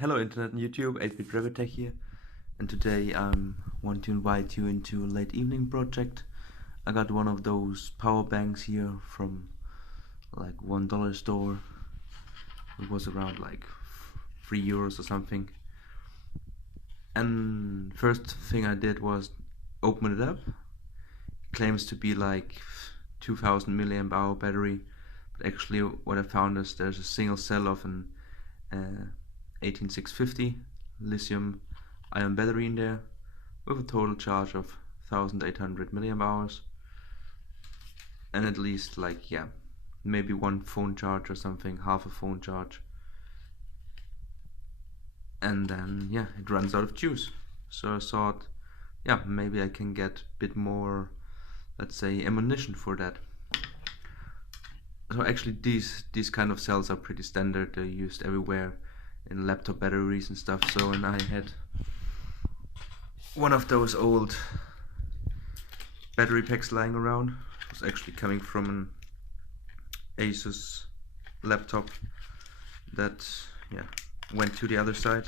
Hello Internet and YouTube, 8-Bit Rabbit Tech here, and today I want to invite you into a late evening project. I got one of those power banks here from like $1 store. It was around like €3 or something. And first thing I did was open it up. It claims to be like 2000 milliamp hour battery, but actually what I found is there's a single cell of an 18650 lithium ion battery in there with a total charge of 1800 milliamp hours, and at least maybe one phone charge or something, half a phone charge, and then it runs out of juice. So I thought maybe I can get a bit more, let's say, ammunition for that. So actually these kind of cells are pretty standard. They're used everywhere in laptop batteries and stuff. So, and I had one of those old battery packs lying around. It was actually coming from an Asus laptop that went to the other side.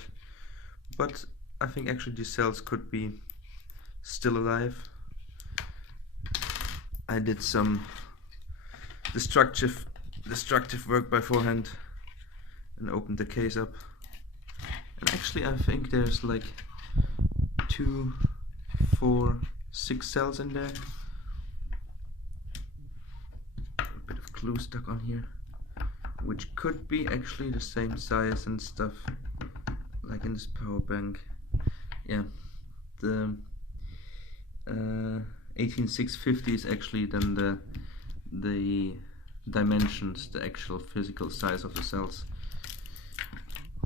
But I think actually these cells could be still alive. I did some destructive work beforehand and opened the case up, and actually I think there's like 2, 4, 6 cells in there. A bit of glue stuck on here, which could be actually the same size and stuff like in this power bank. Yeah, the 18650 is actually then the dimensions, the actual physical size of the cells,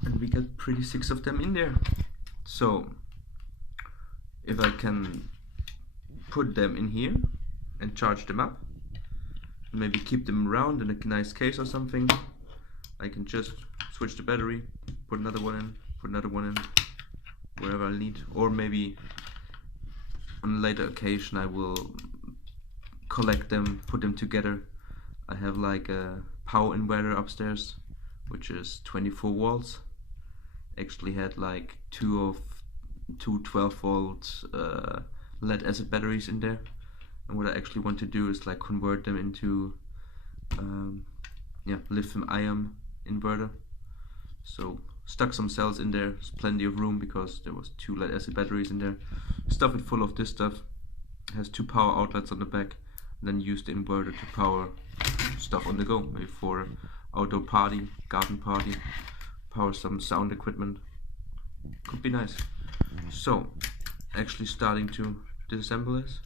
and we got pretty 6 of them in there. So if I can put them in here and charge them up, maybe keep them around in a nice case or something, I can just switch the battery, put another one in, put another one in, wherever I need. Or maybe on a later occasion I will collect them, put them together. I have like a power inverter upstairs, which is 24 volts. Actually had like two 12 volt lead acid batteries in there, and what I actually want to do is like convert them into lithium ion inverter. So stuck some cells in there. There's plenty of room because there was 2 lead acid batteries in there. Stuff it full of this stuff. It has 2 power outlets on the back, and then use the inverter to power stuff on the go, maybe for outdoor party, garden party, power some sound equipment. Could be nice. So actually starting to disassemble this.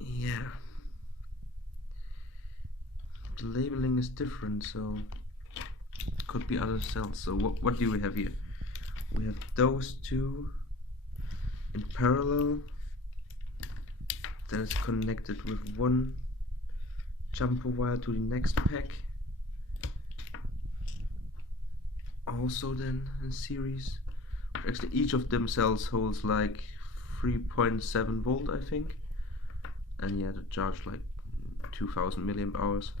Yeah, the labeling is different, so could be other cells. So what do we have here? We have those 2 in parallel. That is connected with one jumper wire to the next pack. Also then in series. Actually each of them cells holds like 3.7 volt, I think. And the charge like 2000 milliamp hours.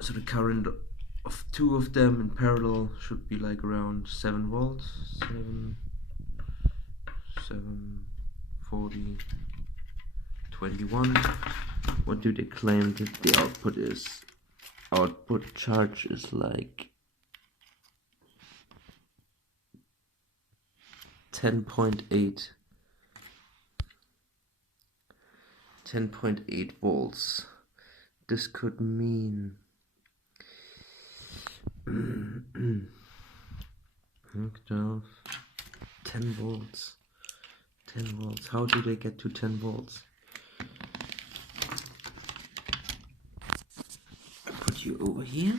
So the current of 2 of them in parallel should be like around 7 volts. 740 21. What do they claim that the output is? Output charge is like 10.8 volts. This could mean 12, 10 volts. 10 volts. How do they get to 10 volts? I put you over here,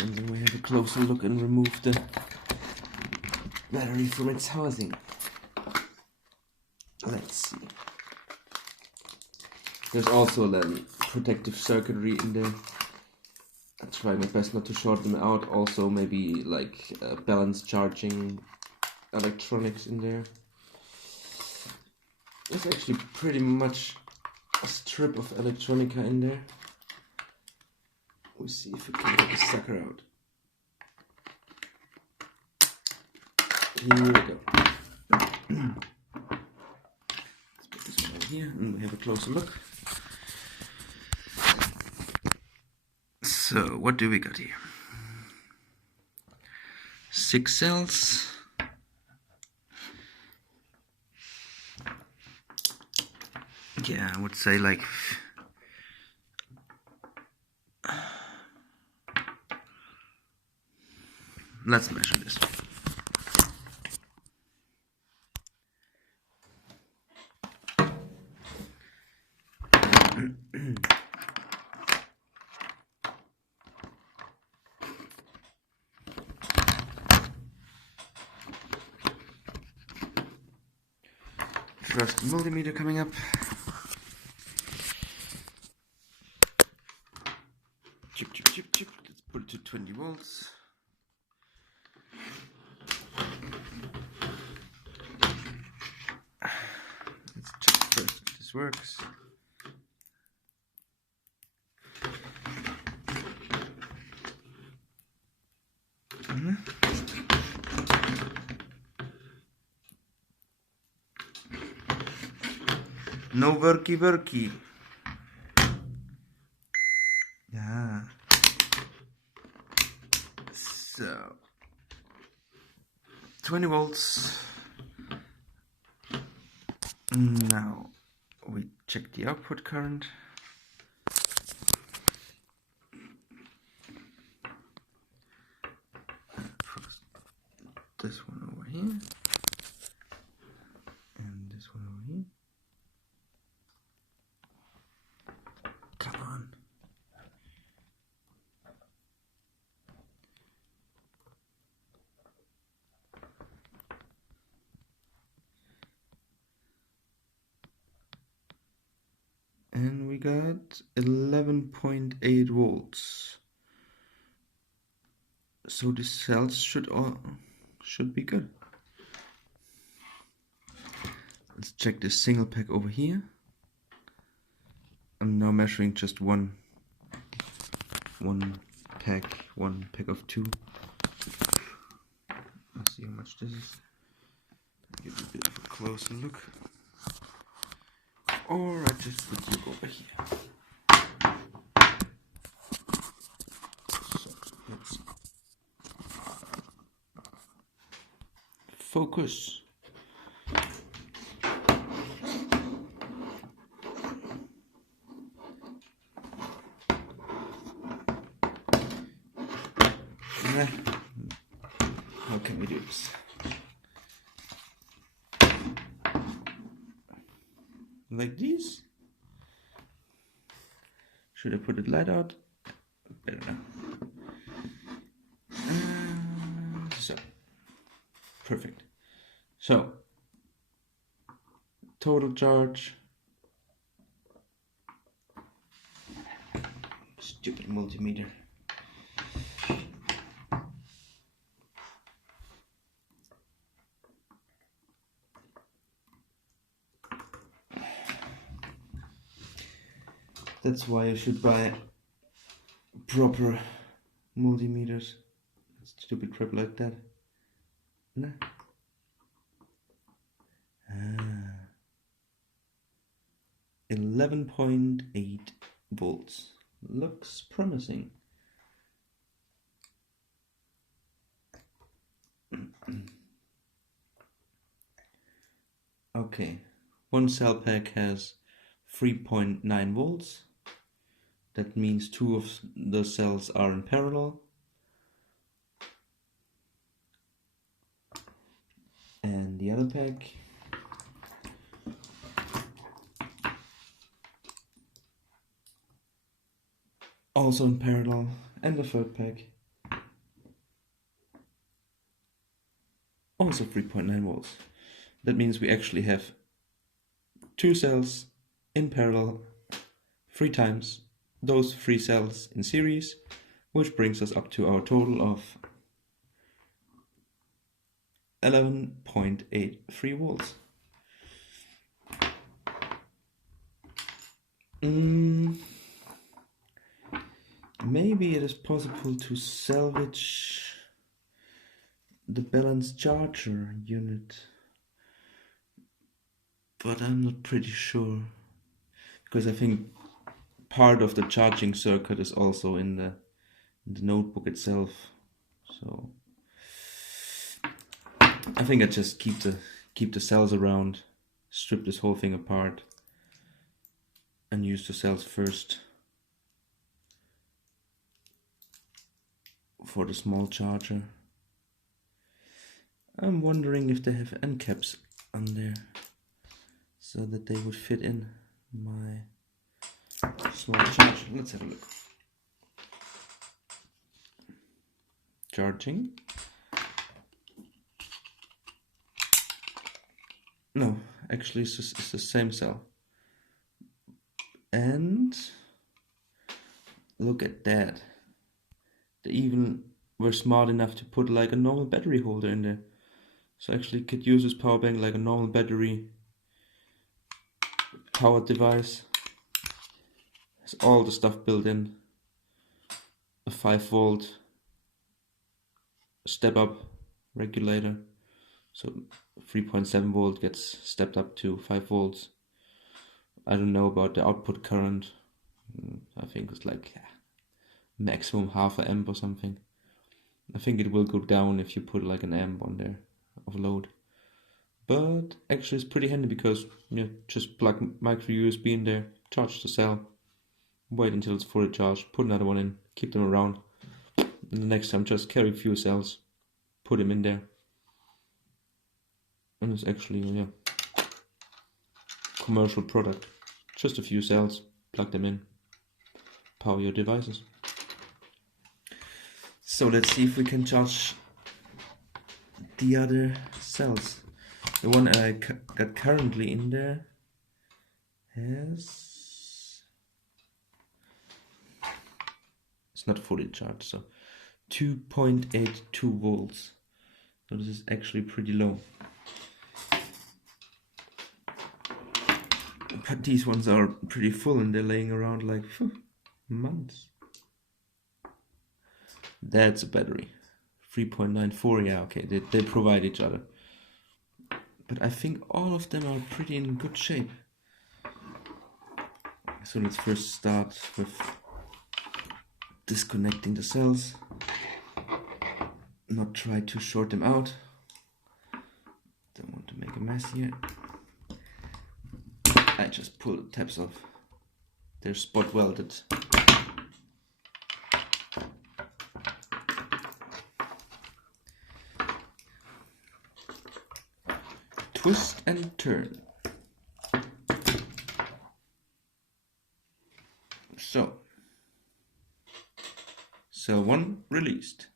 and then we have a closer look and remove the battery from its housing. Let's see. There's also then protective circuitry in there. I try my best not to short them out. Also maybe like balance charging electronics in there. There's actually pretty much a strip of electronica in there. We'll see if we can get the sucker out. Here we go. Let's put this one over here and we have a closer look. So, what do we got here? 6 cells. Yeah, I would say like let's measure this. First multimeter coming up. Chip, chip, chip, chip. Let's put it to 20 volts. Let's check first if this works. No worky. Yeah. So 20 volts. Now we check the output current. Put this one over here and this one over here. Come on. And we got 11.8 volts. So the cells should be good. Let's check this single pack over here. I'm now measuring just one pack of 2. Let's see how much this is. Give you a bit of a closer look. Or I just put you over here. So let's focus. How can we do this? Like this? Should I put it light out? Better now. So, perfect. So, total charge. Stupid multimeter. That's why you should buy proper multimeters. Stupid crap like that. No. 11.8 volts. Looks promising. Okay, one cell pack has 3.9 volts. That means 2 of the cells are in parallel. And the other pack also in parallel, and the third pack also 3.9 volts. That means we actually have 2 cells in parallel 3 times those 3 cells in series, which brings us up to our total of 11.83 volts. Mm, maybe it is possible to salvage the balanced charger unit, but I'm not pretty sure, because I think part of the charging circuit is also in the notebook itself. So I think I just keep the cells around, strip this whole thing apart, and use the cells first for the small charger. I'm wondering if they have end caps on there so that they would fit in my small charger. Let's have a look. Charging. No, actually it's the same cell. And look at that. They even were smart enough to put like a normal battery holder in there. So actually you could use this power bank like a normal battery powered device. Has all the stuff built in. A 5-volt step up regulator. So 3.7 volt gets stepped up to 5 volts. I don't know about the output current. I think it's like maximum half an amp or something. I think it will go down if you put like an amp on there of load. But actually it's pretty handy because just plug micro USB in there, charge the cell, wait until it's fully charged, put another one in, keep them around. And the next time just carry a few cells, put them in there. And it's actually commercial product. Just a few cells, plug them in, power your devices. So let's see if we can charge the other cells. The one I got currently in there has... it's not fully charged, so 2.82 volts. So this is actually pretty low. But these ones are pretty full and they're laying around like months. That's a battery. 3.94, yeah, okay, they provide each other. But I think all of them are pretty in good shape. So let's first start with disconnecting the cells. Not try to short them out. Don't want to make a mess here. I just pull the tabs off. They're spot welded. Twist and turn. So, cell 1 released.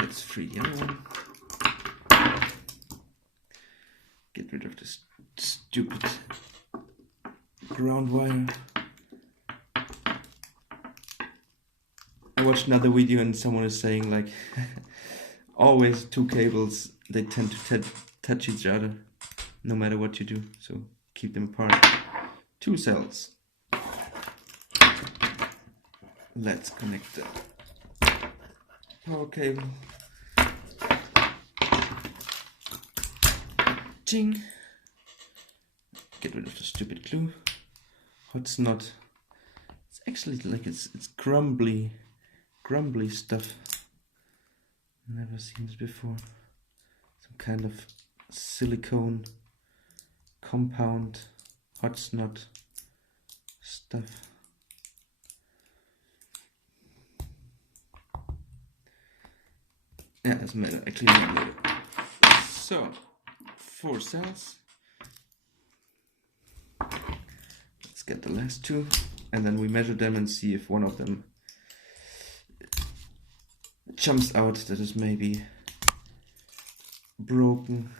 Let's free the other one. Get rid of this stupid ground wire. I watched another video and someone is saying like always two cables, they tend to touch each other no matter what you do, so keep them apart. Two cells. Let's connect the power cable. Ching. Get rid of the stupid glue. What's not? It's actually like it's crumbly stuff. Never seen this before. Some kind of silicone compound hot snot stuff. Yeah, doesn't matter. I clean it later. So 4 cells. Let's get the last 2 and then we measure them and see if one of them jumps out that is maybe broken.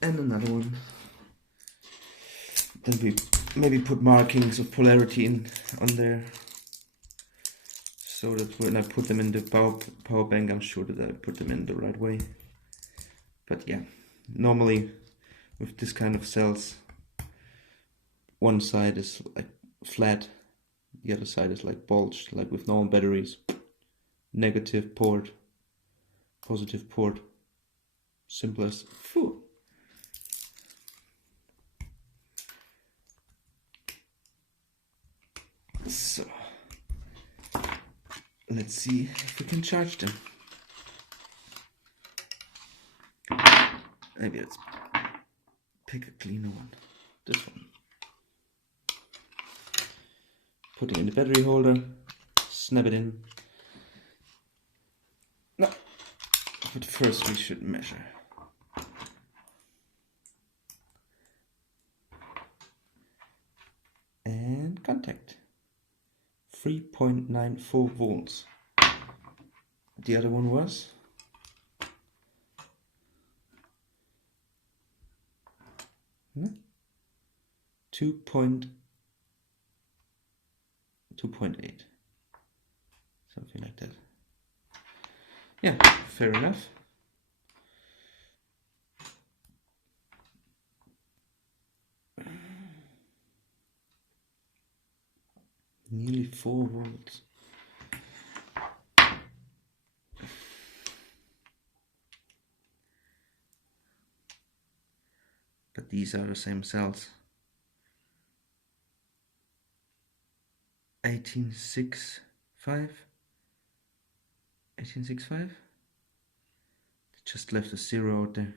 And another one. Then we maybe put markings of polarity on there. so that when I put them in the power bank, I'm sure that I put them in the right way. But yeah, normally with this kind of cells, one side is like flat, the other side is like bulged, like with normal batteries. Negative port, positive port, simple as phew. So let's see if we can charge them. Maybe let's pick a cleaner one. This one. Put it in the battery holder, snap it in. No, but first we should measure. And contact. 3.94 volts. The other one was 2.8, something like that. Yeah, fair enough. Nearly 4 volts. But these are the same cells. 1865? Just left a 0 out there.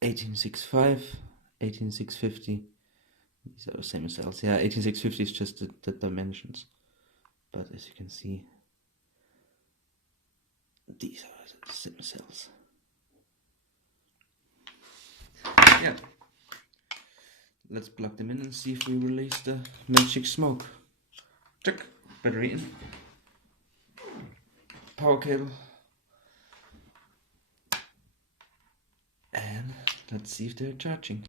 (1865), 18650. These are the same cells. Yeah, 18650 is just the dimensions. But as you can see, these are the same cells. Yeah. Let's plug them in and see if we release the magic smoke. Check. Battery in. Power cable. And let's see if they're charging.